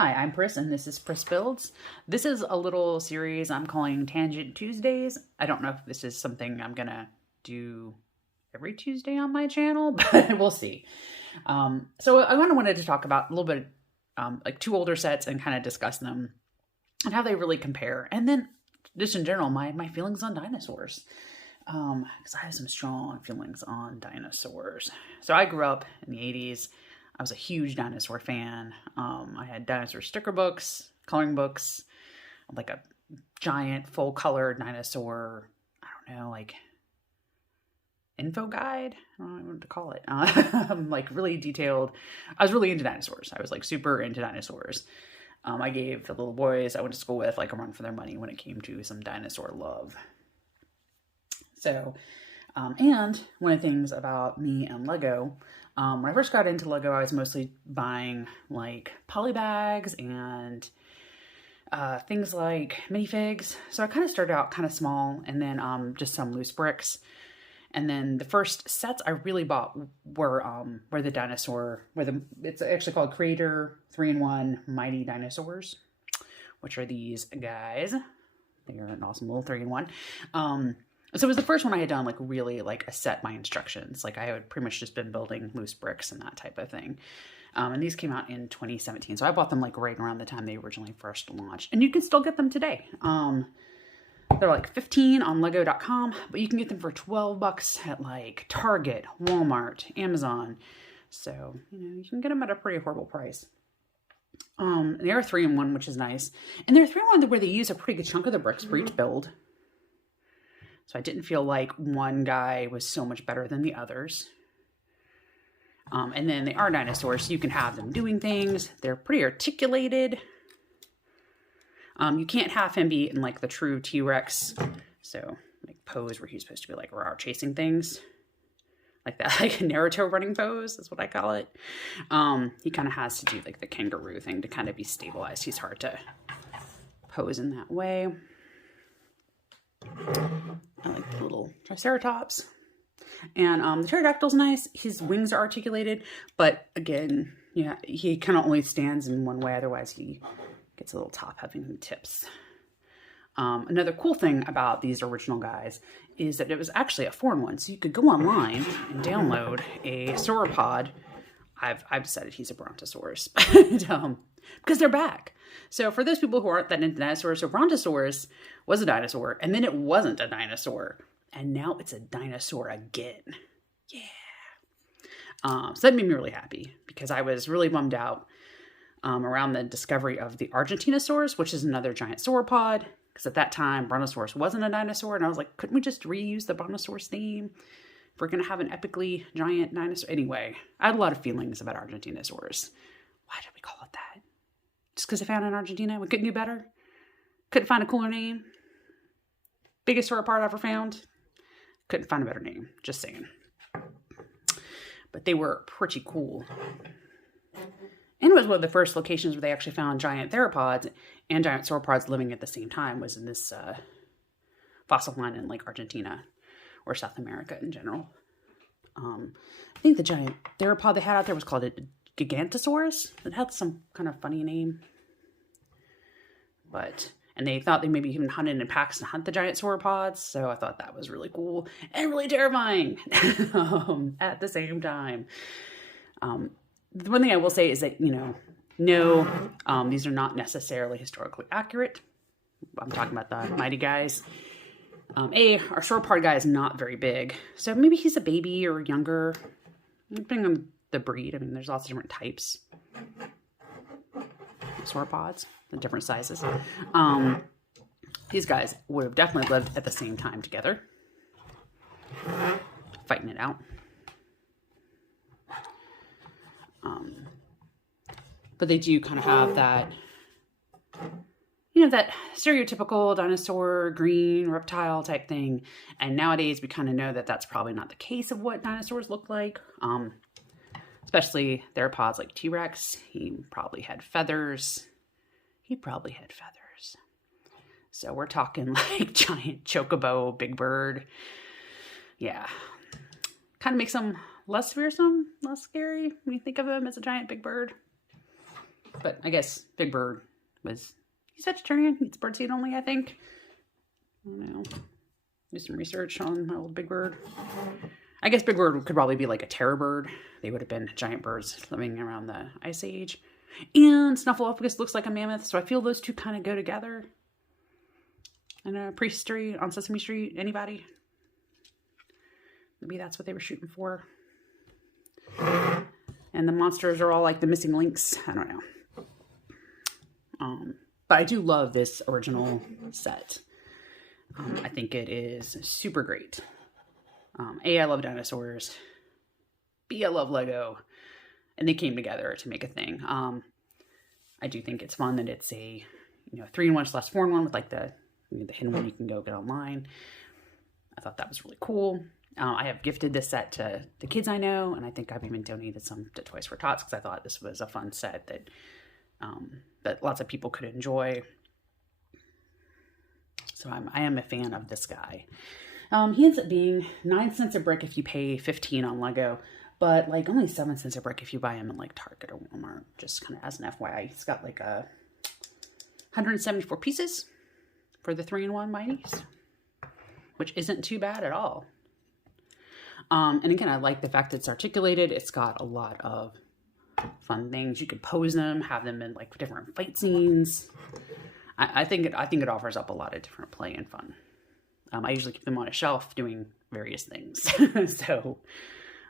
Hi, I'm Pris, and this is Pris Builds. This is a little series I'm calling Tangent Tuesdays. I don't know if this is something I'm gonna do every Tuesday on my channel, but we'll see. So I wanted to talk about a little bit, like two older sets and kind of discuss them and how they really compare. And then just in general, my feelings on dinosaurs. Because I have some strong feelings on dinosaurs. So I grew up in the 80s. I was a huge dinosaur fan. I had dinosaur sticker books, coloring books, like a giant full color dinosaur, I don't know, like info guide. I don't know what to call it. Like really detailed. I was really into dinosaurs. I was like super into dinosaurs. I gave the little boys I went to school with like a run for their money when it came to some dinosaur love. So, and one of the things about me and Lego, when I first got into Lego, I was mostly buying like poly bags and things like minifigs. So I kind of started out kind of small and then just some loose bricks. And then the first sets I really bought were the dinosaur, it's actually called Creator 3-in-1 Mighty Dinosaurs, which are these guys. They're an awesome little 3-in-1. So it was the first one I had done like really like a set my instructions. Like I had pretty much just been building loose bricks and that type of thing. And these came out in 2017. So I bought them like right around the time they originally first launched. And you can still get them today. They're like $15 on lego.com, but you can get them for $12 at like Target, Walmart, Amazon. So, you can get them at a pretty affordable price. They are 3-in-1, which is nice. And they're 3-in-1 where they use a pretty good chunk of the bricks for each build. So I didn't feel like one guy was so much better than the others. And then they are dinosaurs, so you can have them doing things. They're pretty articulated. You can't have him be in like the true T-Rex, so like pose where he's supposed to be like raw chasing things. Like that, like Naruto running pose is what I call it. He kind of has to do like the kangaroo thing to kind of be stabilized. He's hard to pose in that way. I like the little Triceratops. And the pterodactyl's nice. His wings are articulated, but again, yeah, he kind of only stands in one way. Otherwise, he gets a little top-heavy tips. Another cool thing about these original guys is that it was actually a 4-in-1. So you could go online and download a sauropod. I've decided he's a brontosaurus. Because they're back. So for those people who aren't that into dinosaurs, so Brontosaurus was a dinosaur, and then it wasn't a dinosaur, and now it's a dinosaur again. Yeah. So that made me really happy, because I was really bummed out around the discovery of the Argentinosaurs, which is another giant sauropod, because at that time, Brontosaurus wasn't a dinosaur, and I was like, couldn't we just reuse the Brontosaurus theme if we're going to have an epically giant dinosaur? Anyway, I had a lot of feelings about Argentinosaurs. Why did we call it that? Just because I found it in Argentina? We couldn't do better? Couldn't find a cooler name? Biggest sauropod I ever found? Couldn't find a better name. Just saying. But they were pretty cool. And it was one of the first locations where they actually found giant theropods and giant sauropods living at the same time, was in this fossil line in like Argentina or South America in general. I think the giant theropod they had out there was called a Gigantosaurus. It had some kind of funny name. And they thought they maybe even hunted in packs to hunt the giant sauropods. So I thought that was really cool and really terrifying at the same time. The one thing I will say is that, no, these are not necessarily historically accurate. I'm talking about the mighty guys. Our sauropod guy is not very big. So maybe he's a baby or younger, depending on the breed. I mean, there's lots of different types of sauropods, the different sizes. These guys would have definitely lived at the same time together, fighting it out. But they do kind of have that, that stereotypical dinosaur, green, reptile type thing. And nowadays we kind of know that that's probably not the case of what dinosaurs look like. Especially theropods like T-Rex. He probably had feathers. So we're talking like giant chocobo, big bird. Yeah. Kind of makes him less fearsome, less scary when you think of him as a giant big bird. But I guess Big Bird was, he's vegetarian. He eats birdseed only, I think. I don't know. Do some research on my old Big Bird. I guess Big Bird could probably be like a terror bird. They would have been giant birds living around the Ice Age. And Snuffleupagus looks like a mammoth, so I feel those two kind of go together. And a prehistory on Sesame Street, anybody? Maybe that's what they were shooting for. And the monsters are all like the missing links. I don't know. But I do love this original set. I think it is super great. A, I love dinosaurs. B, I love Lego. And they came together to make a thing. I do think it's fun that it's a 3-in-1 / 4-in-1 with like the hidden one you can go get online. I thought that was really cool. I have gifted this set to the kids I know, and I think I've even donated some to Toys for Tots because I thought this was a fun set that lots of people could enjoy. So I am a fan of this guy. He ends up being 9 cents a brick if you pay $15 on Lego, but like only 7 cents a brick if you buy him in like Target or Walmart, just kind of as an FYI. He's got like 174 pieces for the 3-in-1 Mighties, which isn't too bad at all. And again, I like the fact that it's articulated. It's got a lot of fun things. You could pose them, have them in like different fight scenes. I think it offers up a lot of different play and fun. I usually keep them on a shelf doing various things. So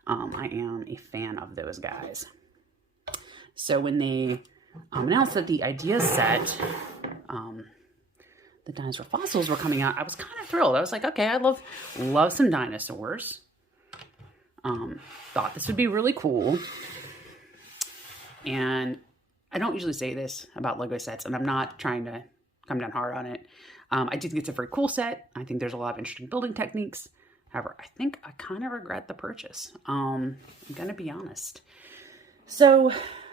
I am a fan of those guys. So when they announced that the idea set, the dinosaur fossils were coming out, I was kind of thrilled. I was like, okay, I love some dinosaurs. Thought this would be really cool. And I don't usually say this about Lego sets, and I'm not trying to come down hard on it. I do think it's a very cool set. I think there's a lot of interesting building techniques. However, I think I kind of regret the purchase. I'm going to be honest. So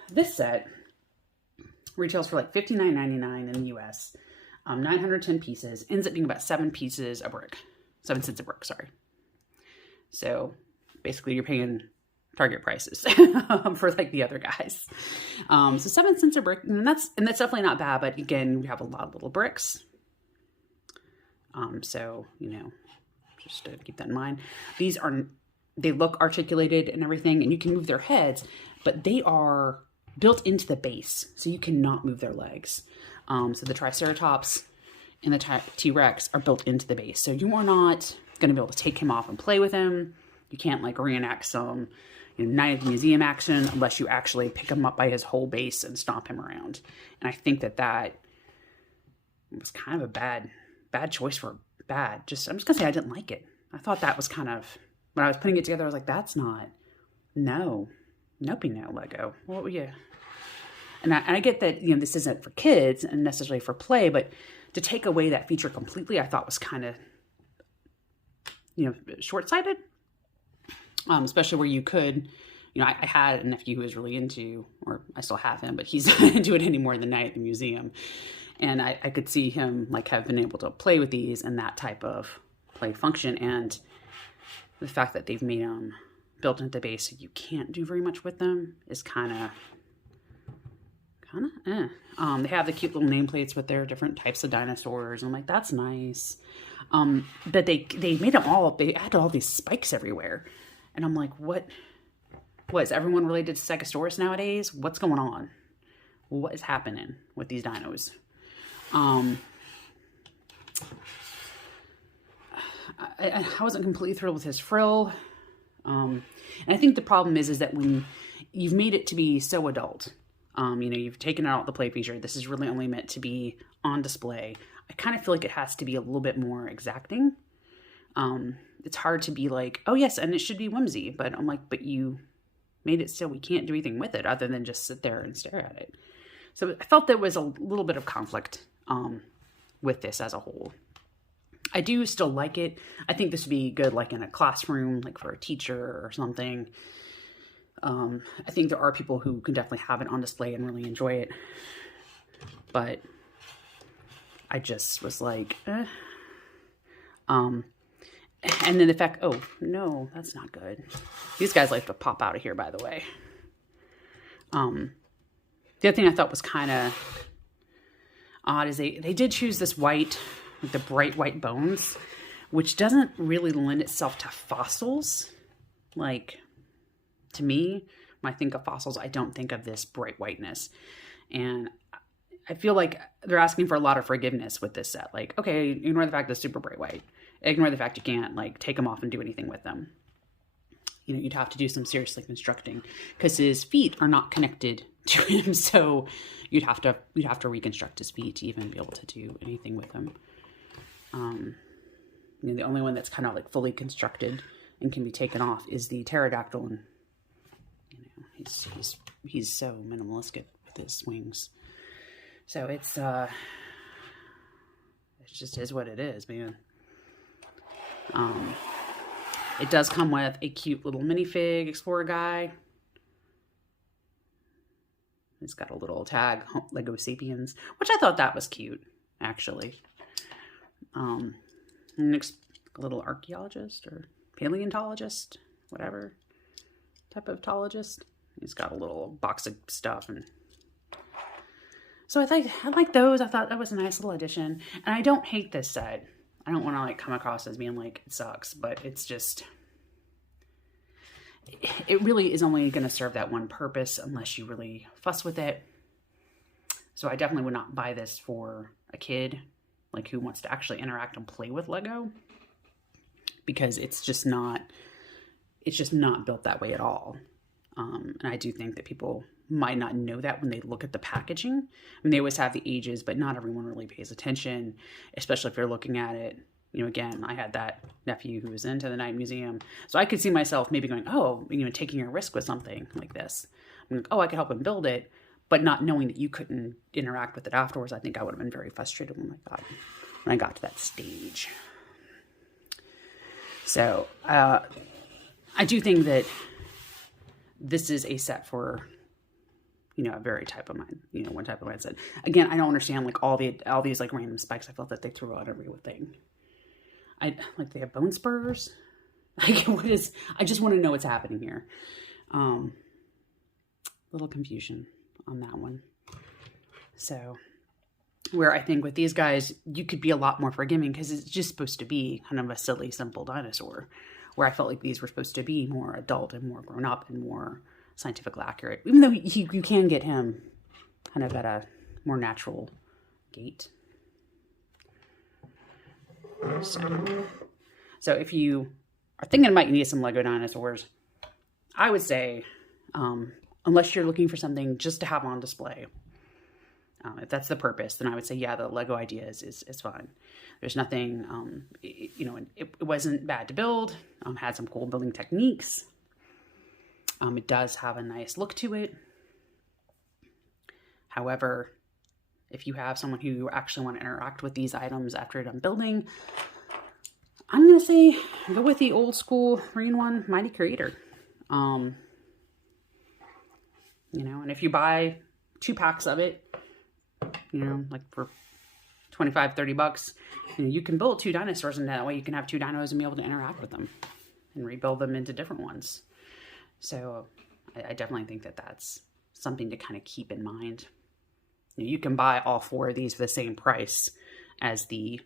this set retails for like $59.99 in the US. 910 pieces. Ends up being about 7 pieces a brick. 7 cents a brick, sorry. So basically you're paying Target prices for like the other guys. So 7 cents a brick, and that's definitely not bad, but again, we have a lot of little bricks. So, just to keep that in mind. They look articulated and everything, and you can move their heads, but they are built into the base, so you cannot move their legs. So the Triceratops and the T-Rex are built into the base, so you are not going to be able to take him off and play with him. You can't like reenact some Night at the Museum action unless you actually pick him up by his whole base and stomp him around. And I think that was kind of a bad choice for bad. I'm just gonna say I didn't like it. I thought that was kind of, when I was putting it together, I was like, that's not, no, Lego. What were you? And I get that, this isn't for kids and necessarily for play, but to take away that feature completely, I thought was kind of, short-sighted. Especially where you could, I had a nephew who was really into, or I still have him, but he's not into it anymore than Night at the Museum. And I could see him like have been able to play with these and that type of play function. And the fact that they've made them built into the base so you can't do very much with them is kind of They have the cute little nameplates with their different types of dinosaurs. I'm like, that's nice. But they made them all, they had all these spikes everywhere. And I'm like, what is everyone related to Stegosaurus nowadays? What's going on? What is happening with these dinos? I wasn't completely thrilled with his frill. And I think the problem is that when you've made it to be so adult, you've taken out the play feature. This is really only meant to be on display. I kind of feel like it has to be a little bit more exacting. It's hard to be like, oh yes, and it should be whimsy, but I'm like, but you made it so we can't do anything with it other than just sit there and stare at it. So I felt there was a little bit of conflict with this as a whole. I do still like it. I think this would be good like in a classroom, like for a teacher or something. I think there are people who can definitely have it on display and really enjoy it. But I just was like, And then the fact, oh, no, that's not good. These guys like to pop out of here, by the way. The other thing I thought was kind of odd is they did choose this white, like the bright white bones, which doesn't really lend itself to fossils. Like, to me, when I think of fossils, I don't think of this bright whiteness. And I feel like they're asking for a lot of forgiveness with this set. Like, okay, ignore the fact that it's super bright white. Ignore the fact you can't, like, take them off and do anything with them. You know, you'd have to do some seriously constructing because his feet are not connected to him. So you'd have to reconstruct his feet to even be able to do anything with him. You know, the only one that's kind of like fully constructed and can be taken off is the pterodactyl, and you know, he's so minimalistic with his wings. So it just is what it is, man. It does come with a cute little minifig explorer guy. It's got a little tag, Lego Sapiens, which I thought that was cute, actually. Next, a little archaeologist or paleontologist, whatever type of tologist. He's got a little box of stuff, and so I like those. I thought that was a nice little addition, and I don't hate this set. I don't want to like come across as being like it sucks, but it's just, it really is only going to serve that one purpose unless you really fuss with it. So I definitely would not buy this for a kid, like who wants to actually interact and play with Lego, because it's just not built that way at all. And I do think that people might not know that when they look at the packaging. I mean, they always have the ages, but not everyone really pays attention, especially if you're looking at it. You know, again, I had that nephew who was into the Night Museum. So I could see myself maybe going, oh, you know, taking a risk with something like this. I'm like, oh, I could help him build it, but not knowing that you couldn't interact with it afterwards. I think I would have been very frustrated when I got to that stage. So I do think that this is a set for, you know, a very type of mind, you know, one type of mindset. Again, I don't understand like all these like random spikes. I felt that they threw out every thing. Like they have bone spurs. Like I just want to know what's happening here. Little confusion on that one. So where I think with these guys, you could be a lot more forgiving because it's just supposed to be kind of a silly, simple dinosaur, where I felt like these were supposed to be more adult and more grown up and more scientifically accurate, even though you can get him kind of at a more natural gait. So if you are thinking about you need some Lego dinosaurs, I would say, unless you're looking for something just to have on display, if that's the purpose, then I would say, yeah, the Lego idea is fine. There's nothing, you know, it wasn't bad to build, had some cool building techniques. It does have a nice look to it. However, if you have someone who actually want to interact with these items after you're done building, I'm going to say go with the old school green one, Mighty Creator. You know, and if you buy 2 packs of it, you know, like for $25-30, you know, you can build 2 dinosaurs, and that way you can have 2 dinos and be able to interact with them and rebuild them into different ones. So I definitely think that that's something to kind of keep in mind. You know, you can buy all 4 of these for the same price as the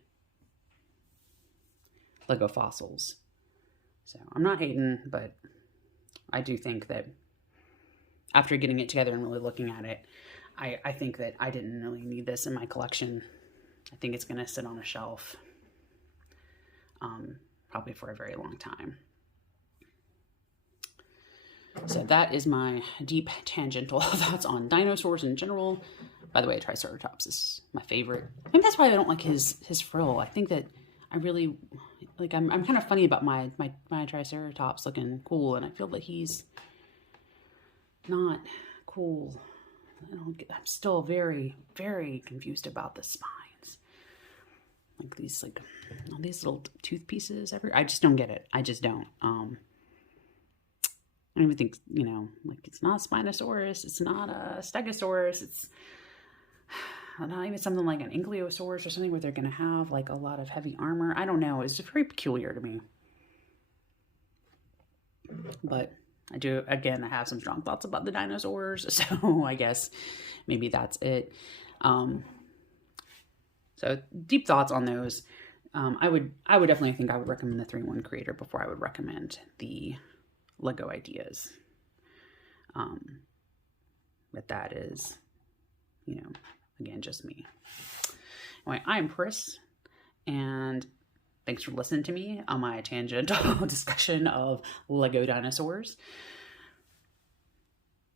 Lego fossils. So I'm not hating, but I do think that after getting it together and really looking at it, I think that I didn't really need this in my collection. I think it's going to sit on a shelf probably for a very long time. So that is my deep tangential thoughts on dinosaurs in general. By the way, Triceratops is my favorite. I think that's why I don't like his frill. I think that I really, like, I'm kind of funny about my Triceratops looking cool, and I feel that he's not cool. I'm still very, very confused about the spines. Like these, like, all these little tooth pieces I just don't get it. I just don't. I don't even think, you know, like, it's not a Spinosaurus, it's not a Stegosaurus, it's not even something like an Ankylosaurus or something where they're going to have like a lot of heavy armor. I don't know. It's very peculiar to me. But I have some strong thoughts about the dinosaurs, so I guess maybe that's it. So deep thoughts on those. I would definitely think I would recommend the 3-in-1 Creator before I would recommend the Lego Ideas. But that is, again, just me. Anyway, I'm Pris, and thanks for listening to me on my tangential discussion of Lego dinosaurs.